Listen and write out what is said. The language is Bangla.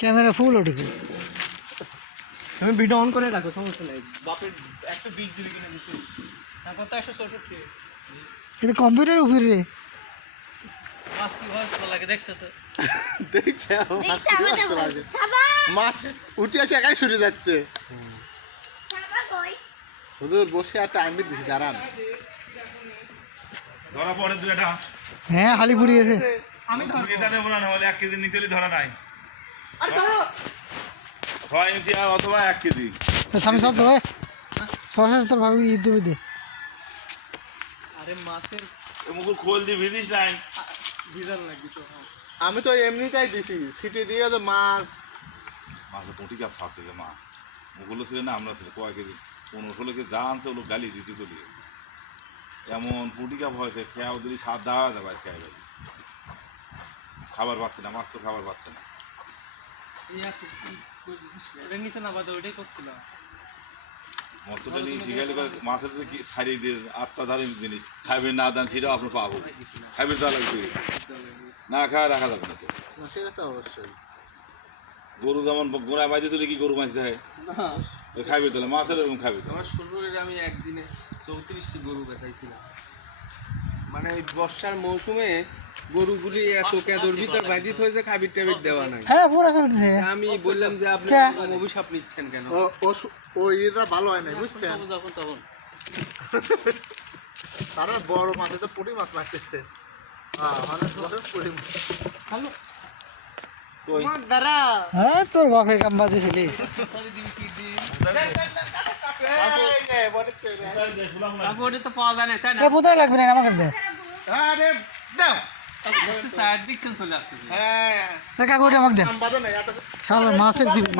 ক্যামেরা ফুল উঠেছে। তুমি ভিডিও অন করে রাখো, সমস্যা নেই। বাপের 120 জিবি কিনে দিছি, এখন তো 164। এটা কম্পিউটার উপরে রে মাছ কি ভালো লাগে দেখছো তো? দেখছে মাছ উঠে আসে একাই সরে যাচ্ছে। হুজুর বসে আর টাইম দিছি, দাঁড়ান। ধরা পড়ে দুইটা। হ্যাঁ হালি পুড়িয়েছে। আমি মুরগি দানে বানানো হলে 1 কেজি নিচে ধরা নাই। আরে ধরো 6 ইঞ্চি অথবা 1 কেজি। স্বামী সব তো সরাসরি তোর ভাবি ঈদ দেবে দে। আরে মাছের মুকুল খোল দি ভিজিস নাই। ভিজাল লাগবে তো। আমি তো এমনিটাই দিছি, সিটি দিয়ে তো মাছ মাছের পুঁটি কাপ ছাড়ছে যে মা। মুকুলও ছিল না, আমরা ছিল কয় কেজি 15-16 কেজি যা আনছে ওগুলো গালি দিতে চলে গেছে। এমন পুঁটি কাপ হয়েছে, খেয়াও দিলি স্বাদ দেওয়া যাবে খেয়ে ভাই। খাবার পাচ্ছে না, মাছ তো খাবার পাচ্ছে না। এটা নিচে না বাদে ওইটাই করছিলাম। মৎস্যটা নিয়ে শিখাইলে মাছের যে ছাড়িয়ে দিয়ে আত্মাধারী জিনিস খাইবে না দান সেটাও আপনি পাবো। খাইবে যা লাগবে না খাওয়া রাখা যাবে না তো। সেটা তো অবশ্যই। গরু যেমন গোড়ায় মাঝে তুলে কি গরু মাছ দেয় খাইবে তাহলে মাছের এরকম খাইবে। আমার শ্বশুরের আমি একদিনে 34টি গরু বেচাইছিলাম। মানে ওই বর্ষার মৌসুমে গরুগুলি এত কেদর ভিতর বাইদিত হয়েছে, খাবির টাবির দেওয়া নাই। হ্যাঁ পুরো চলতেছে। আমি বললাম যে আপনি কে? এরকম অভিশাপ নিচ্ছেন কেন? ও ইরা ভালো হয় না, বুঝছেন? তখন তারা বড় মাছে তো পুঁটি মাছ মারতেছে। পুঁটি মাছ। হ্যালো কই? আমার দ্বারা হ্যাঁ তোর বাপের কাম বাজেছিলি। তারপর ওটা তো পাওয়া যায় না, তাই না? এ পুতরা লাগবে না আমার কাছে। আরে দাও। সাইড দিকছেন চলে আসতেছে। হ্যাঁ কাকা ওটা আমাকে দেন। বাদে নাই এত শালা মাছের জীবন।